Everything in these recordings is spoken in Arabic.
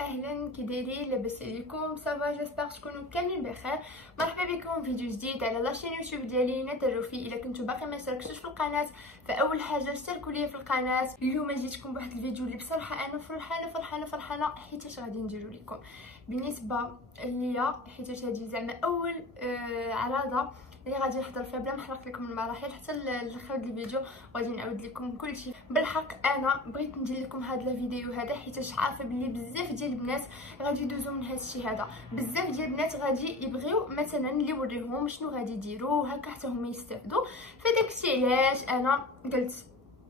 اهلا، كي دايرين؟ لاباس عليكم؟ صافا؟ جيسبر تكونوا كاملين بخير. مرحبا بكم في فيديو جديد على لاشين يوتيوب ديالي نترو فيه. الا كنتو باقي ما اشتركتوش في القناه فاول حاجه اشتركوا لي في القناه. اليوم جيتكم بواحد الفيديو اللي بصراحه انا فرحانه حيت اش غادي نديرو لكم بالنسبه ليا، حيت هذه زعما اول عراضه اللي غادي نحضر فيها بلا ما نحرق لكم المراحل حتى لاخر الفيديو. غادي نعاود لكم كلشي. بالحق انا بغيت ندير لكم هذا الفيديو هذا حيت عارفه بلي بزاف ديال البنات غادي يدوزوا من هذا الشيء هذا. بزاف ديال البنات غادي يبغيو مثلا اللي يوريهم شنو غادي يديروا هكا حتى هما يستافدوا. فداك الشيء علاش انا قلت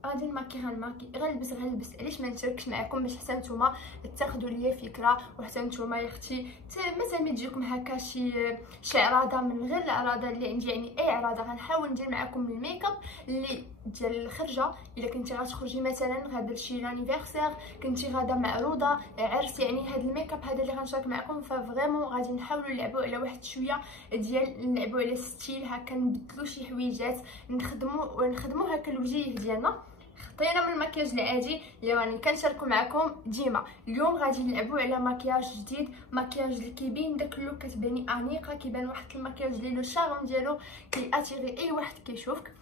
غادي غنماكي غنلبس علاش ما نشاركش معكم باش حتى نتوما تاخذوا ليا فكره، وحتى نتوما يا اختي مثلا ما تجيكم هكا شي عراضه من غير العراضه اللي عندي. يعني اي عراضه غنحاول ندير معكم الميك اب اللي ديال الخرجه. الا كنتي غتخرجي مثلا غادر شي لانيفرسير، كنتي غادا معروضه عرس، يعني هذا الميك اب هذا اللي غنشارك معكم ففريمون غادي نحاولوا نلعبوا على واحد شويه ديال نلعبوا على ستيل هكا، نبدلوا شي حويجات، نخدموا هكا الوجه ديالنا. خطينا من المكياج العادي اللي راني كنشاركو معكم ديما. اليوم غادي نلعبوا على مكياج جديد، مكياج اللي كيبين داك اللوك، كتباني انيقه، كيبان واحد المكياج اللي لو شارم ديالو كياتيري اي واحد كيشوفك.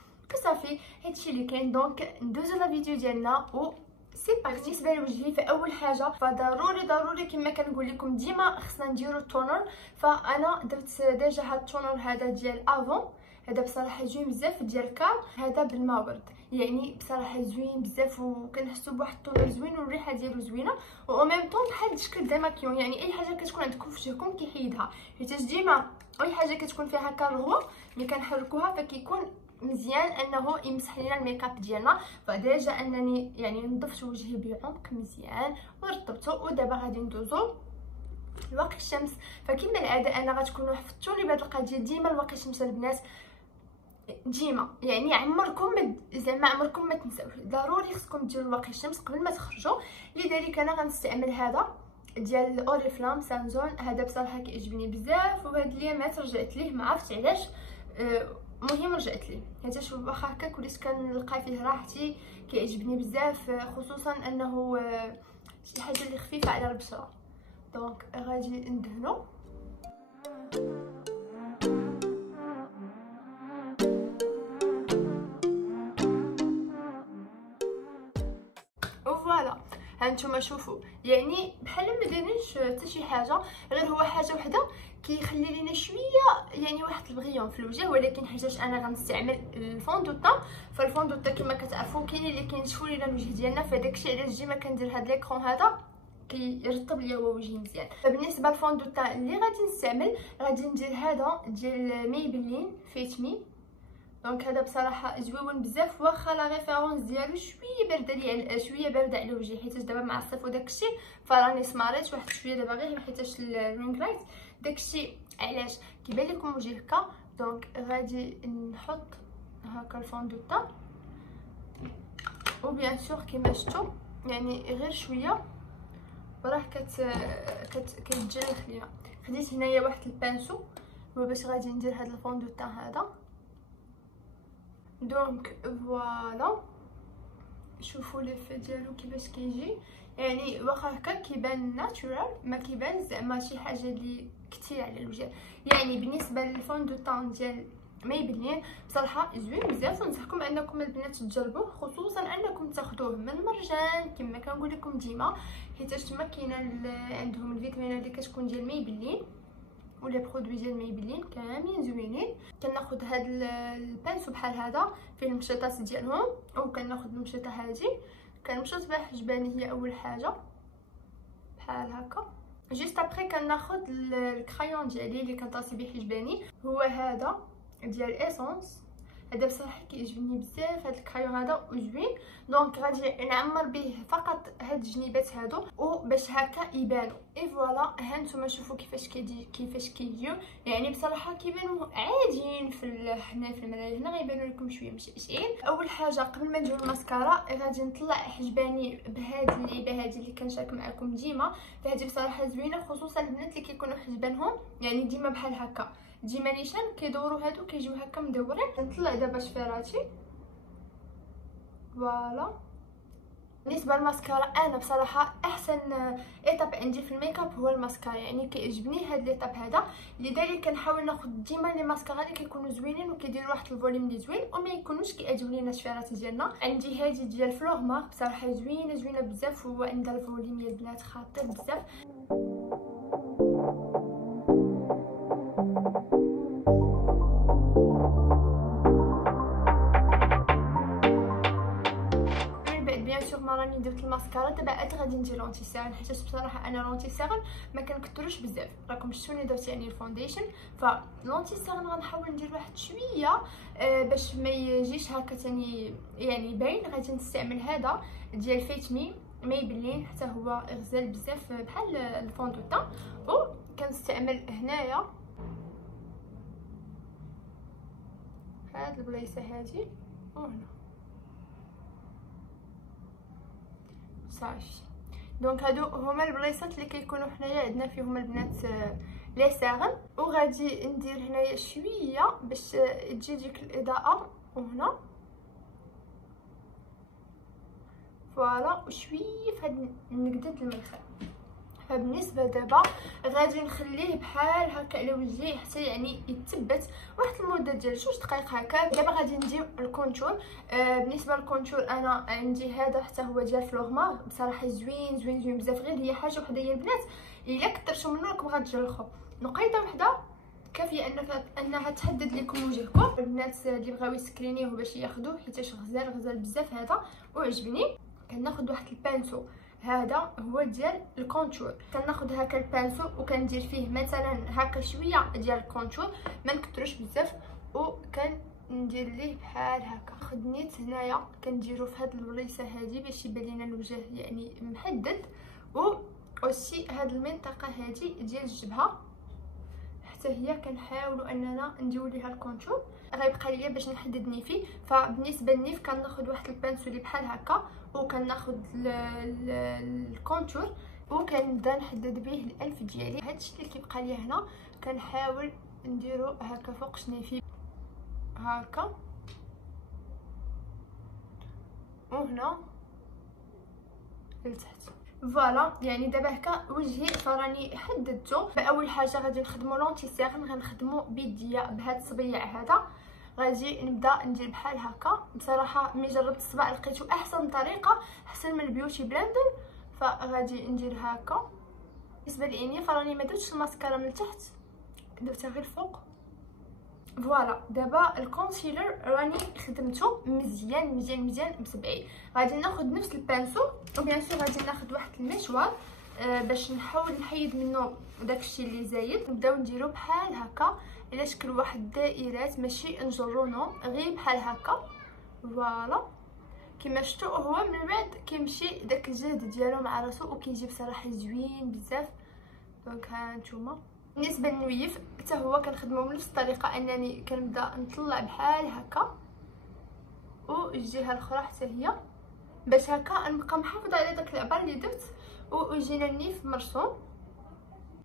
صافي هادشي اللي كاين. دونك ندوزو لا فيديو ديالنا و سي بارتي. بالنسبه لوجهي فاول حاجه فضروري كما كنقول لكم ديما خصنا نديرو التونر. فانا درت ديجا هاد التونر هذا ديال افون، هذا بصراحه زوين بزاف ديال كار، هذا بالما ورد، يعني بصراحه زوين بزاف وكنحسوا بواحد الطونر زوين والريحه ديالو زوينه و ميم طون بحال الشكل ديماكيون. يعني اي حاجه كتكون عندكم في وجهكم كيحيدها، حيت ديما اي حاجه كتكون فيها هكا الرغوه ملي كنحركوها فكيكون مزيان انه يمسح لينا الميك اب ديالنا. فديجا انني يعني نظفت وجهي بعمق مزيان ورطبته، ودابا غادي ندوزو لواقي الشمس. فكما العاده انا غتكونوا حفظتوني بهاد القضيه ديما الواقي الشمس البنات ديما، يعني عمركم ما تنساوش، ضروري خصكم ديروا واقي الشمس قبل ما تخرجوا. لذلك انا غنستعمل هذا ديال اوريفلام سانزون. هذا بصراحه كيعجبني بزاف وهاد اليامات رجعت ليه ما عرفتش علاش، مهم رجعت ليه حيت واخا هكاك وليت كنلقى فيه راحتي، كيعجبني بزاف، خصوصا انه شي حاجه اللي خفيفه على البشره. دونك غادي ندهنو. فوالا هانتوما شوفوا، يعني بحال ما دايرينش حتى شي حاجه، غير هو حاجه وحده كيخلي لينا شويه يعني واحد البغيون في الوجه. ولكن حيتاش انا غنستعمل الفون دو طون، فالفون دو طون كما كتعرفوا كاينين اللي كينشفوا لينا الوجه ديالنا، فداكشي علاش ديما كندير هاد ليكرون هذا كيرطب ليا هو وجهي مزيان. فبالنسبه للفون دو طون اللي غادي نستعمل غادي ندير هذا ديال ميبلين فيت مي. دونك هذا بصراحه زويون بزاف، واخا لا ريفيرونس ديالو شويه بارده على وجهي حيت دابا مع الصيف وداكشي فراني سماريت واحد شويه دابا غير حيت الرينغ لايت داكشي علاش كيبان لكم وجهي هكا. دونك غادي نحط هكا الفون دو طون و بيان سور كيما شفتوا يعني غير شويه راه كتجلخ لينا. خديت هنايا واحد البانسو باش غادي ندير هذا الفون دو طون هذا. دونك فوالا شوفوا ليفي ديالو كيفاش كيجي، يعني واخا هكا كيبان ناتورال، ما كيبان زعما شي حاجه اللي كثير على الوجه. يعني بالنسبه للفون دو طون ديال ميبلين بصراحه زوين بزاف، ننصحكم انكم البنات تجربوه، خصوصا انكم تاخذوه من مرجان كما كنقول لكم ديما، حيت تما كاينه عندهم الفيتامينات اللي كتكون ديال ميبلين ولا برودوي ديال ميبلين كاملين زوينين. كناخذ هاد البانسو بحال هذا فيه المشيطات ديالهم، او كناخذ المشيطه هذه كنمشط بها حجباني هي اول حاجه بحال هكا. جوست ابري كناخذ الكرايون ديالي اللي كنطاسي به حجباني، هو هذا ديال ايسونس. هذا بصراحه كيعجبني بزاف هذا الكرايون هذا وزوين. دونك غادي نعمر به فقط هاد الجنيبات هادو وباش هكا يبانوا. اي فوالا هانتوما شوفوا كيفاش كيجيو، يعني بصراحه كيبانوا عاديين هنا في المرايه، هنا غيبانوا لكم شويه مشعشعين. اول حاجه قبل ما نديرو الماسكارا غادي نطلع حجباني بهاد اللعيبه هذه اللي كنشارك معكم ديما. فهذه بصراحه زوينه خصوصا البنات اللي كيكونوا حجبانهم يعني ديما بحال هكا ديما نيشان كيدوروا هادو كيجيو هكا مدورين. نطلع دابا شفيراتي فوالا بالنسبه للماسكارا انا بصراحه احسن ايطاب عندي في الميك اب هو الماسكارا، يعني كيعجبني هذا الايطاب هذا، لذلك كنحاول ناخذ ديما لي ماسكارا اللي كيكونوا زوينين وكيديروا واحد الفوليوم اللي زوين وما يكونوش كيعجبوا لينا الشفيرات ديالنا. عندي هذه ديال فلورمار بصراحه زوينه بزاف وعندها الفوليوم يا البنات خطير بزاف. راني درت الماسكارا دابا عاد غادي ندير لونتي سيرن، حيت بصراحه انا لونتي سيرن ما كنكثروش بزاف، راكم شفتوني درت يعني الفونديشن، فلونتي سيرن غنحاول ندير واحد شويه باش ما يجيش هكا تاني يعني باين. غادي نستعمل هذا ديال فيتمي ميبلين حتى هو غزال بزاف بحال الفوندو تاع، وكنستعمل هنايا هاد البلايصه هادي وهنا صافي. دونك هادو هما البلايصات اللي كيكونوا حنايا عندنا فيهم البنات لي ساغن، وغادي ندير هنايا شويه باش تجي ديك الاضاءه وهنا فوالا وشويه في هاد النقدة المنخر. فبالنسبه دابا غادي نخليه بحال هكا على وجهي حتى يعني يتثبت واحد المده ديال 2 دقائق هكا. دابا غادي ندير الكونتور. بالنسبه للكونتور انا عندي هذا حتى هو ديال فلورمار بصراحه زوين بزاف، غير هي حاجه وحده هي البنات الا كثرتو منه راكم غتجرخوا. نقيطه وحده كافيه انها تحدد لكم وجهكم. البنات اللي بغاو يسكرينيوه باش ياخذوه حيتاش غزال بزاف هذا وعجبني. كناخذ واحد البانسو هذا هو ديال الكونتور، كناخذ هكا البانسو وكندير فيه مثلا هكا شويه ديال الكونتور ما نكثروش بزاف، وكندير ليه بحال هكا. خدنيت هنايا كنديرو في هاد البليصه هذه باش يبان لينا الوجه يعني محدد، و اوسي هاد المنطقه هذه ديال الجبهه حتى هي كنحاولوا اننا نديروا ليها الكونتور. غيبقى ليا باش نحدد نيفي. فبالنسبه للنيف كناخذ واحد البانسو اللي بحال هكا وكناخذ الكونتور وكنبدا نحدد به الانف ديالي. هادشي اللي كيبقى ليا هنا كنحاول نديرو هكا فوق شنيفي هكا وهنا لتحت. فوالا يعني دابا هكا وجهي فراني حددته. باول حاجه غادي نخدموا لونتي سيرن، غنخدموا بيديا بهذا الصبيع هذا. غادي نبدا ندير بحال هكا. بصراحه ملي جربت الصباع لقيتو احسن طريقه احسن من البيوتي بلندر، فغادي ندير هكا. بالنسبه لعيني فراني ما درتش الماسكارا من التحت، درتها غير فوق. فوالا دابا الكونسيلر راني خدمته مزيان بسبعي. غادي ناخذ نفس البانسو وبيان سور غادي ناخذ واحد المشوار باش نحاول نحيد منه داكشي اللي زايد. نبداو نديرو بحال هكا على شكل واحد الدائرات، ماشي نجرونو غير بحال هكا. فوالا كما شفتوا هو من بعد كيمشي داك الجلد ديالو مع راسو وكيجي بصراحه زوين بزاف. دونك ها نتوما. بالنسبه للنويف حتى هو كنخدمو بنفس الطريقه، انني كنبدا نطلع بحال هكا والجهه الاخرى حتى هي باش هكا نبقى محافظه على داك العبار اللي درت ويجينا النيف مرسوم.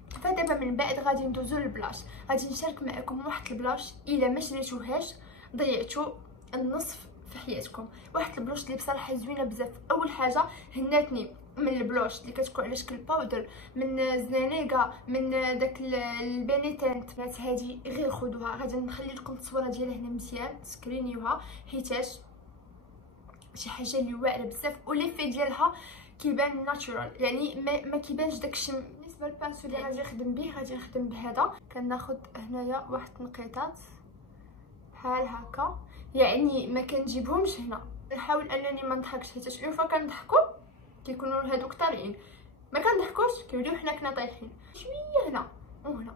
فدابا من بعد غادي ندوزو للبلاش. غادي نشارك معكم واحد البلاش الا ما شريتوهاش ضيعتو النصف في حياتكم. واحد البلوش اللي بصراحه زوينه بزاف. اول حاجه هناتني من البلوش اللي كتكون على شكل باودر من زنانيغا من داك البينيتنت. هذه غير خذوها. غادي نخلي لكم التصويره ديالها هنا مزيان سكرينيوها حيتاش شي حاجه اللي واعره بزاف وليفي ديالها كيبان ناتشورال، يعني ما كيبانش داكشي. بالنسبه للبانسو اللي غادي نخدم به غادي نخدم بهذا. كناخذ هنايا واحد النقيطات بحال هكا، يعني ما كنجيبهمش هنا. نحاول انني ما نضحكش حيت اون فوا كنضحكوا كيكونوا هذوك طالعين، ما كنضحكوش كيوليو حنا كنا طايحين. شويه هنا وهنا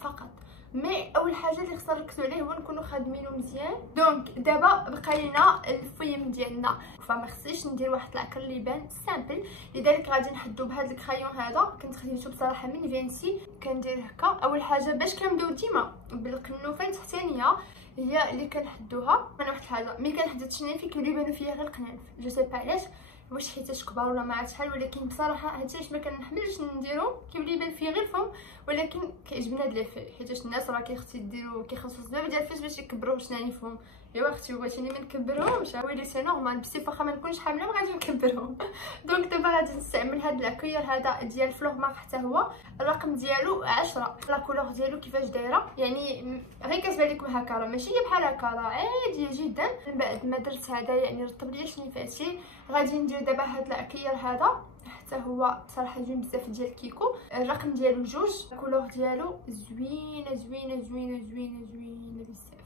فقط. مي اول حاجه اللي خصنا نركزوا عليه هو نكونوا خادمينه مزيان. دونك دابا بقى لنا الفيم ديالنا، فما خصنيش ندير واحد العكر اللي يبان سامبل، لذلك غادي نحدو بهذا الكرايون هذا. كنت خديته بصراحه من فينسي. كندير هكا. اول حاجه باش كنبداو ديما بالقنوفه التحتانيه هي اللي كنحدوها. انا واحد الحاجه ملي كنحدد شنيفي كيوليو يبانو فيا غير القنانف، جو سي با علاش، واش حيتاش كبار ولا ما عرفت شحال، ولكن بصراحه هادشي ما كنحملش نديرو كيولي يبان فيه غير الفم، ولكن كيعجبنا هاد ليفي حيتاش الناس راه كيخصو يديروا كيخلصوا بزاف ديال الفلوس باش يكبروا سنانيفهم. ايوا اختي بغيتيني ما نكبرهمش ويلي سي نورمال بس واخا ما نكونش حامله ما غادي نكبرهم. دونك دابا غادي نستعمل هاد لاكوير هذا ديال فلور مارك حتى هو الرقم ديالو 10. لا كولور ديالو كيفاش دايره يعني غير كتبان لكم هكا راه ماشي هي بحال هكا راه عاديه جدا. من بعد ما درت هذا يعني رطب ليا شنيفاتي غادي ندير دابا هاد لاكوير هذا حتى هو صراحه زوين بزاف ديال كيكو. الرقم ديالو 2 الكولور ديالو زوينه زوينه زوينه زوينه زوينه بزاف.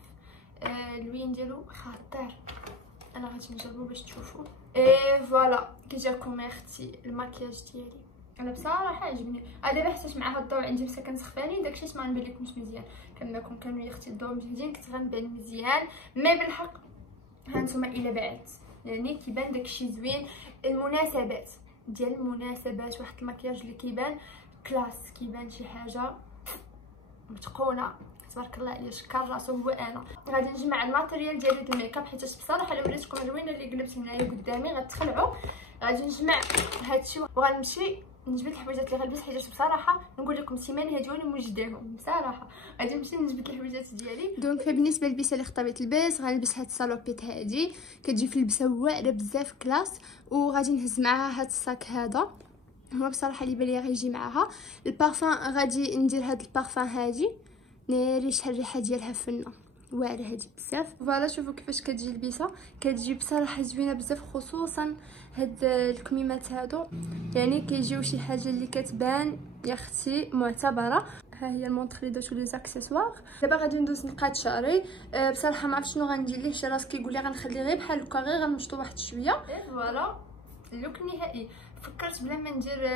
اللوين ديالو خطير انا غادي نجربو باش تشوفوا. اي فوالا كي جاكم اختي الماكياج ديالي انا بصراحه عجبني. دابا حتى مع هاد الضوء عندي مسكن سخفاني داكشي ما غنبان لكمش مزيان كما كانوا اختي الضوء مجهدين كنت غنبان مزيان. مي بالحق هانتوما الا بعت يعني كيبان داكشي زوين. المناسبات ديال المناسبات واحد الماكياج اللي كيبان كلاس كيبان شي حاجه متقونه تبارك الله عليا شكر راسو هو. انا غادي نجمع الماتيريال ديالي د الميكاب حيت بصراحه الا وريتكم الروينه اللي قلبت هنايا قدامي غتخلعوا. غادي نجمع هادشي وغنمشي نجبد الحوايجات اللي غنلبس حيت بصراحه نقول لكم السيمانه هادي وانا موجداهم بصراحه غادي نمشي نجبد الحوايجات ديالي. دونك بالنسبه للبسه اللي اختاريت نلبس غنلبس هاد السالوبيت هادي كتجي في اللبسه واعره بزاف كلاس وغادي نهز معاها هاد الصاك هذا هو بصراحه اللي بالي غيجي معاها. البارفان غادي ندير هاد البارفان هادي ناريش الريحه ديالها فنه واعره هادي بزاف. فوالا شوفوا كيفاش كتجي البسه كتجي بصراحه زوينه بزاف خصوصا هاد الكميمات هادو يعني كيجيو شي حاجه اللي كتبان يا اختي معتبره. ها هي المونطخ اللي درتو لي زاكسيسوار. دابا غادي ندوز نقاد شعري. بصراحه ما عرفتش شنو غندير ليه شي راس كيقول لي غنخليه غير بحال هكا غير غنمشطو واحد شويه. فوالا اللوك النهائي. فكرت بلا ما ندير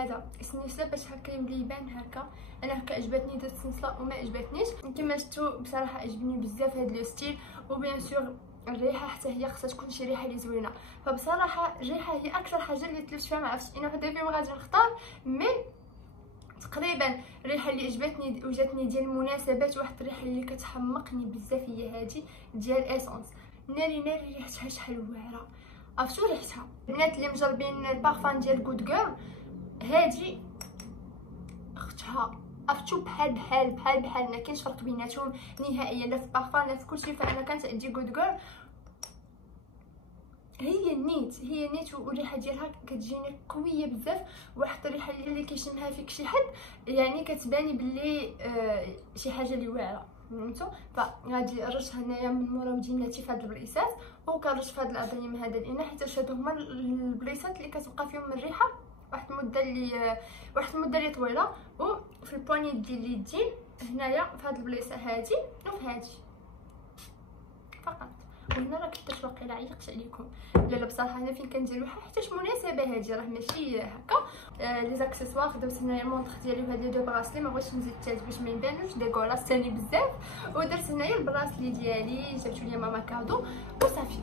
هذا السنسله باش هكا يولي يبان هكا. انا هكا عجبتني درت السنسله وما عجبتنيش كما شفتوا بصراحه عجبني بزاف هذا لو ستيل. وبيان سور الريحه حتى هي خصها تكون شي ريحه اللي زوينه. فبصراحه الريحه هي اكثر حاجه اللي تلفت فيها ما عرفتش انا وحده فيهم غادي نختار. مي تقريبا الريحه اللي عجبتني وجاتني ديال المناسبات واحد الريحه اللي كتحمقني بزاف هي هذه ديال اسونس ناري ريحتها شحال واعره. عرفتوا ريحتها البنات اللي مجربين البارفان ديال غود جيرل هادي اختها عرفتوا بحال ما كاينش فرق بيناتهم نهائيا لا في البارفان لا في كلشي. فانا كانت عندي غود جيرل هي نيت والريحه ديالها كتجيني قويه بزاف. واحد الريحه اللي كيشمها فيك شي حد يعني كتباني باللي شي حاجه اللي واعره فهمتوا. فغادي نرش هنايا من مورا وجهناتي في هاد البليسات وكنرش في هاد العظيم هذا الاناء حيت هادو هما البليسات اللي كتبقى فيهم الريحه واحد المده اللي طويله. وفي البواني ديال اليدين هنايا في هاد البليصه هادي وفي هادي فقط. وهنا راه كنت واقيلا عيقت عليكم. لا بصراحه هنا فين كندير حيتاش مناسبه هادي راه ماشي هكا. لي زاكسيسوار درت هنايا المونطخ ديالي وهاد لي دو براسلي ما بغيتش نزيد الثالث باش ما يبانوش ديكولاس ثاني بزاف. ودرت هنايا البراسلي ديالي جابتو ليا ماما كادو وصافي.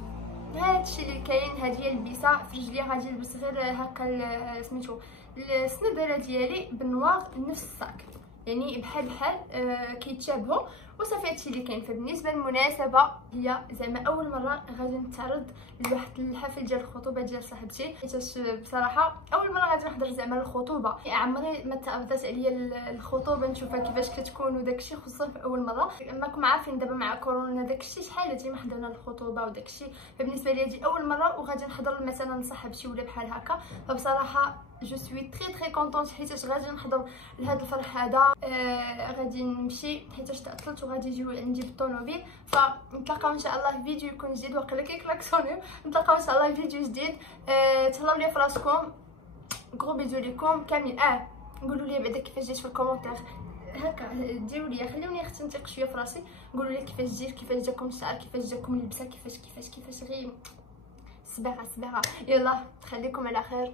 هادشي اللي كاين. هادي هي البسه في رجلي غادي نلبس غير هكا سميتو السندره ديالي بالنوار نفس الصاك يعني بحال كيتشابهوا وصافي. هادشي اللي كاين. فبالنسبه للمناسبه هي زعما اول مره غادي نتعرض لواحد الحفل ديال الخطوبه ديال صاحبتي حيت بصراحه اول مره غادي نحضر زعما الخطوبه. عمري ما تعرضت عليا الخطوبه نشوفها كيفاش كتكون وداكشي خصوصا في اول مره. ماكم عارفين دابا مع كورونا داكشي شحال هادي ما حضرنا الخطوبه وداكشي. فبالنسبه لي هادي اول مره وغادي نحضر مثلا صاحبتي ولا بحال هكا. فبصراحه جو سوي تري كونطونط حيت غادي نحضر لهذا الفرح هذا. غادي نمشي حيت تعطلت وغادي يجيو عندي بالطوموبيل. فنتلاقاو ان شاء الله في فيديو يكون جديد واقيلا كيكلاكسونيو. نتلاقاو ان شاء الله في فيديو جديد. تهلاو لي فراسكم غرو بيزو ليكم كاملين. قولوا لي بعدا كيفاش جيت في الكومونتير هكا ديروا لي خليوني اختي نثق شويه في راسي. قولوا لي كيفاش جيت كيفاش جاكم الشعر كيفاش جاكم اللبسه كيفاش غير صباغه. يلا خليكم على خير.